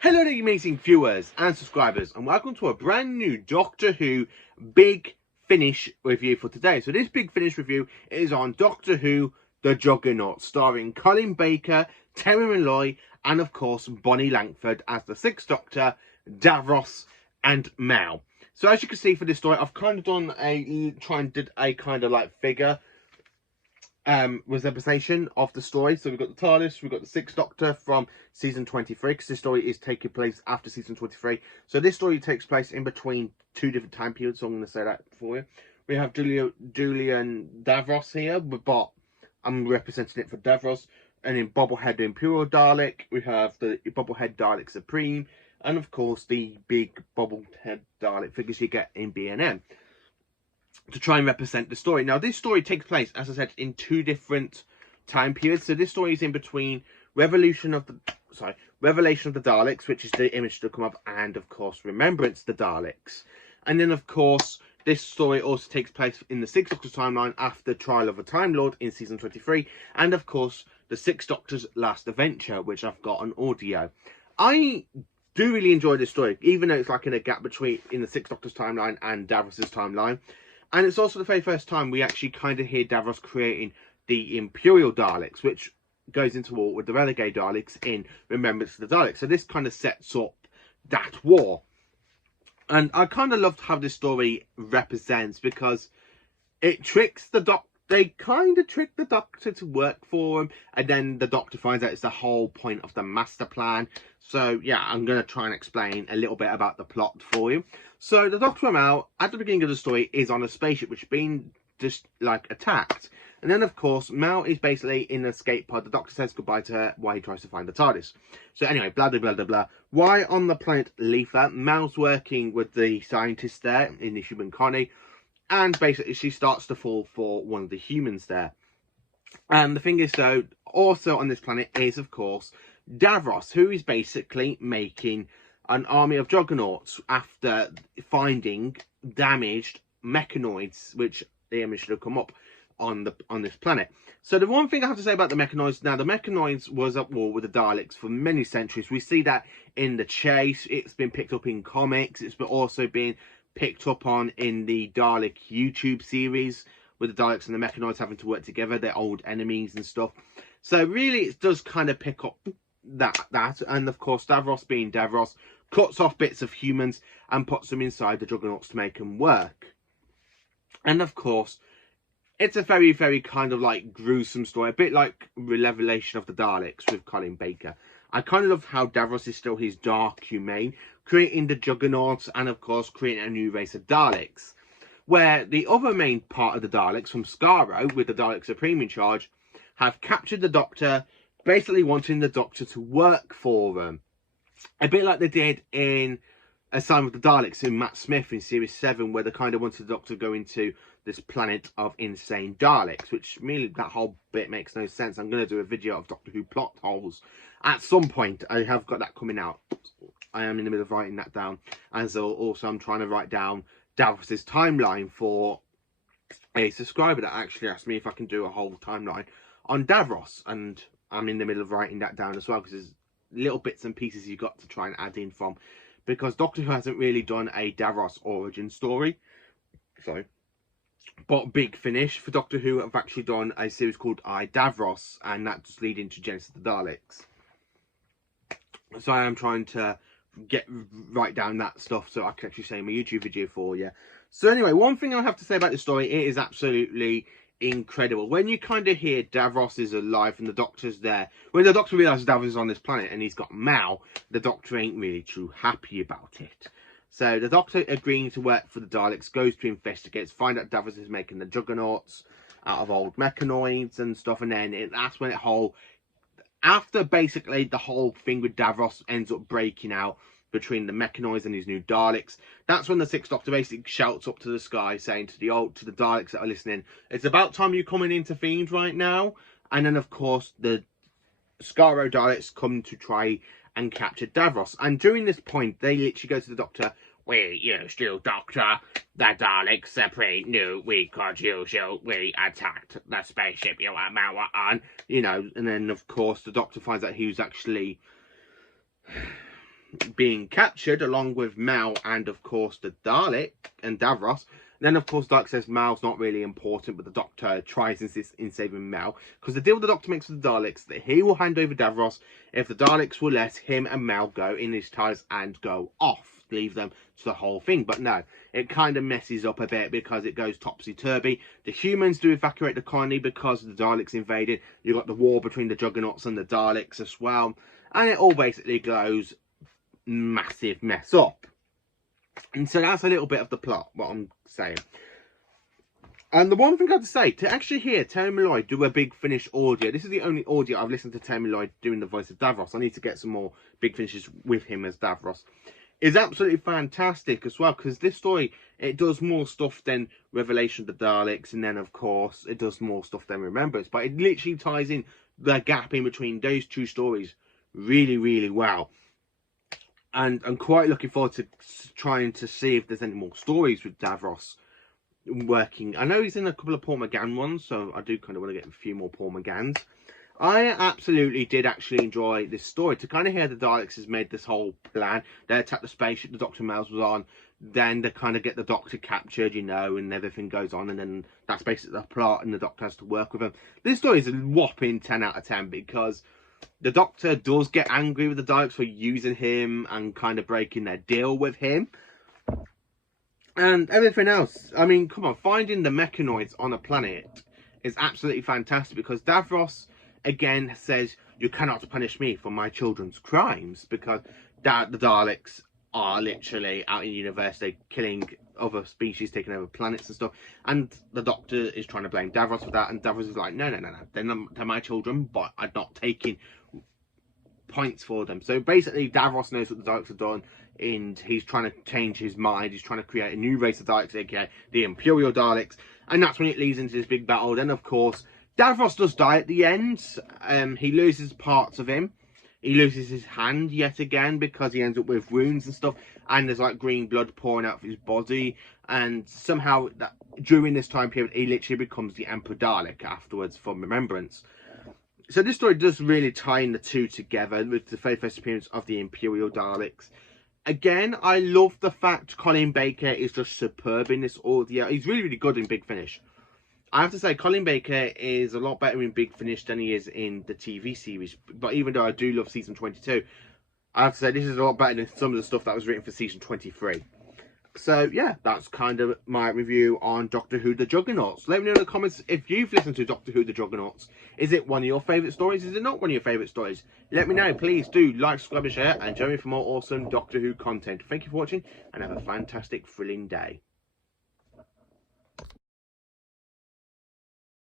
Hello there, amazing viewers and subscribers, and welcome to a brand new Doctor Who Big Finish review for today. So this Big Finish review is on Doctor Who The Juggernauts, starring Colin Baker, Terry Malloy, and of course Bonnie Langford as the Sixth Doctor, Davros and Mal. So as you can see for this story, I've kind of done did a kind of like figure representation of the story. So we've got the TARDIS, we've got the Sixth Doctor from season 23, because this story is taking place after season 23. So this story takes place in between two different time periods, so I'm going to say that for you. We have Julian Davros here, but I'm representing it for Davros. And in Bobblehead the Imperial Dalek, we have the Bobblehead Dalek Supreme, and of course the big Bobblehead Dalek figures you get in B&M, to try and represent the story. Now, this story takes place, as I said, in two different time periods. So this story is in between Revelation of the Daleks, which is the image to come up, and of course Remembrance of the Daleks. And then of course this story also takes place in the Sixth Doctor's timeline after Trial of a Time Lord in season 23, and of course the Sixth Doctor's Last Adventure, which I've got on audio. I do really enjoy this story, even though it's like in a gap between in the Sixth Doctor's timeline and Davros's timeline. And it's also the very first time we actually kind of hear Davros creating the Imperial Daleks, which goes into war with the Renegade Daleks in Remembrance of the Daleks. So this kind of sets up that war. And I kind of loved how this story represents, because it tricks the Doctor. They kind of trick the Doctor to work for him, and then the Doctor finds out it's the whole point of the master plan. So yeah, I'm going to try and explain a little bit about the plot for you. So the Doctor and Mal, at the beginning of the story, is on a spaceship which is being just like attacked. And then of course Mal is basically in an escape pod. The Doctor says goodbye to her while he tries to find the TARDIS. So anyway, blah blah blah blah blah. Why on the planet Letha, Mal's working with the scientists there in the human colony, and basically she starts to fall for one of the humans there. And the thing is, though, also on this planet is of course Davros, who is basically making an army of juggernauts after finding damaged mechanoids, which the image should have come up on this planet. So the one thing I have to say about the mechanoids, now the mechanoids was at war with the Daleks for many centuries. We see that in the Chase, it's been picked up in comics, it's also been picked up on in the Dalek YouTube series, with the Daleks and the mechanoids having to work together, they're old enemies and stuff. So really it does kind of pick up that, and of course Davros, being Davros, cuts off bits of humans and puts them inside the juggernauts to make them work. And of course it's a very, very kind of like gruesome story, a bit like Revelation of the Daleks with Colin Baker. I kind of love how Davros is still his dark humane, creating the juggernauts and of course creating a new race of Daleks, where the other main part of the Daleks from Skaro, with the Dalek Supreme in charge, have captured the Doctor, basically wanting the Doctor to work for them. A bit like they did in A Sign of the Daleks in Matt Smith in Series 7, where they kind of wanted the Doctor to go into this planet of insane Daleks, which really, that whole bit makes no sense. I'm going to do a video of Doctor Who plot holes at some point. I have got that coming out. I am in the middle of writing that down. And so also I'm trying to write down Davros's timeline for a subscriber that actually asked me if I can do a whole timeline on Davros, and I'm in the middle of writing that down as well, because there's little bits and pieces you've got to try and add in from, because Doctor Who hasn't really done a Davros origin story. So, but Big Finish for Doctor Who have actually done a series called I, Davros, and that just lead into Genesis of the Daleks. So I am trying to write down that stuff so I can actually say my YouTube video for you. So anyway, one thing I have to say about this story, it is absolutely incredible. When you kind of hear Davros is alive and the Doctor's there, when the Doctor realises Davros is on this planet and he's got Mal, the Doctor ain't really too happy about it. So the Doctor, agreeing to work for the Daleks, goes to investigate, find out Davros is making the juggernauts out of old mechanoids and stuff, and then that's when after basically the whole thing with Davros ends up breaking out between the mechanoids and his new Daleks, that's when the Sixth Doctor basically shouts up to the sky, saying to the Daleks that are listening, it's about time you coming into Fiend right now. And then of course the Skaro Daleks come to try and capture Davros, and during this point they literally go to the Doctor, you still Doctor, the Daleks separate new, we caught you, so we attacked the spaceship you were on, you know. And then of course the Doctor finds out he was actually being captured along with Mel and of course the Dalek and Davros. Then of course Dalek says Mel's not really important, but the Doctor tries in saving Mel, because the deal the Doctor makes with the Daleks that he will hand over Davros if the Daleks will let him and Mel go in his TARDIS and go off, leave them to the whole thing. But no, it kind of messes up a bit because it goes topsy-turvy. The humans do evacuate the colony because the Daleks invaded. You've got the war between the Juggernauts and the Daleks as well, and it all basically goes massive mess up. And so that's a little bit of the plot, what I'm saying. And the one thing I have to say, to actually hear Terry Malloy do a Big Finish audio, this is the only audio I've listened to Terry Malloy doing the voice of Davros. I need to get some more Big Finishes with him as Davros. Is absolutely fantastic as well, because this story, it does more stuff than Revelation of the Daleks, and then of course it does more stuff than Remembrance, but it literally ties in the gap in between those two stories really, really well. And I'm quite looking forward to trying to see if there's any more stories with Davros working. I know he's in a couple of Paul McGann ones, so I do kind of want to get a few more Paul McGanns. I absolutely did actually enjoy this story. To kind of hear the Daleks has made this whole plan. They attack the spaceship the Dr. Miles was on. Then they kind of get the Doctor captured, you know, and everything goes on. And then that's basically the plot, and the Doctor has to work with them. This story is a whopping 10 out of 10 because the Doctor does get angry with the Daleks for using him and kind of breaking their deal with him. And everything else. I mean, come on, finding the mechanoids on a planet is absolutely fantastic because Davros, again, says, you cannot punish me for my children's crimes, because the Daleks are literally out in the universe, they're killing other species, taking over planets and stuff, and the Doctor is trying to blame Davros for that, and Davros is like, no, they're my children, but I'm not taking points for them. So basically Davros knows what the Daleks have done, and he's trying to change his mind. He's trying to create a new race of Daleks, aka the Imperial Daleks, and that's when it leads into this big battle. Then of course Davros does die at the end. He loses parts of him. He loses his hand yet again because he ends up with wounds and stuff, and there's like green blood pouring out of his body, and somehow during this time period he literally becomes the Emperor Dalek afterwards from Remembrance. So this story does really tie in the two together with the very first appearance of the Imperial Daleks. Again, I love the fact Colin Baker is just superb in this audio. He's really, really good in Big Finish. I have to say, Colin Baker is a lot better in Big Finish than he is in the TV series. But even though I do love season 22, I have to say this is a lot better than some of the stuff that was written for season 23. So, yeah, that's kind of my review on Doctor Who The Juggernauts. Let me know in the comments if you've listened to Doctor Who The Juggernauts. Is it one of your favourite stories? Is it not one of your favourite stories? Let me know. Please do like, subscribe and share, and join me for more awesome Doctor Who content. Thank you for watching, and have a fantastic, thrilling day.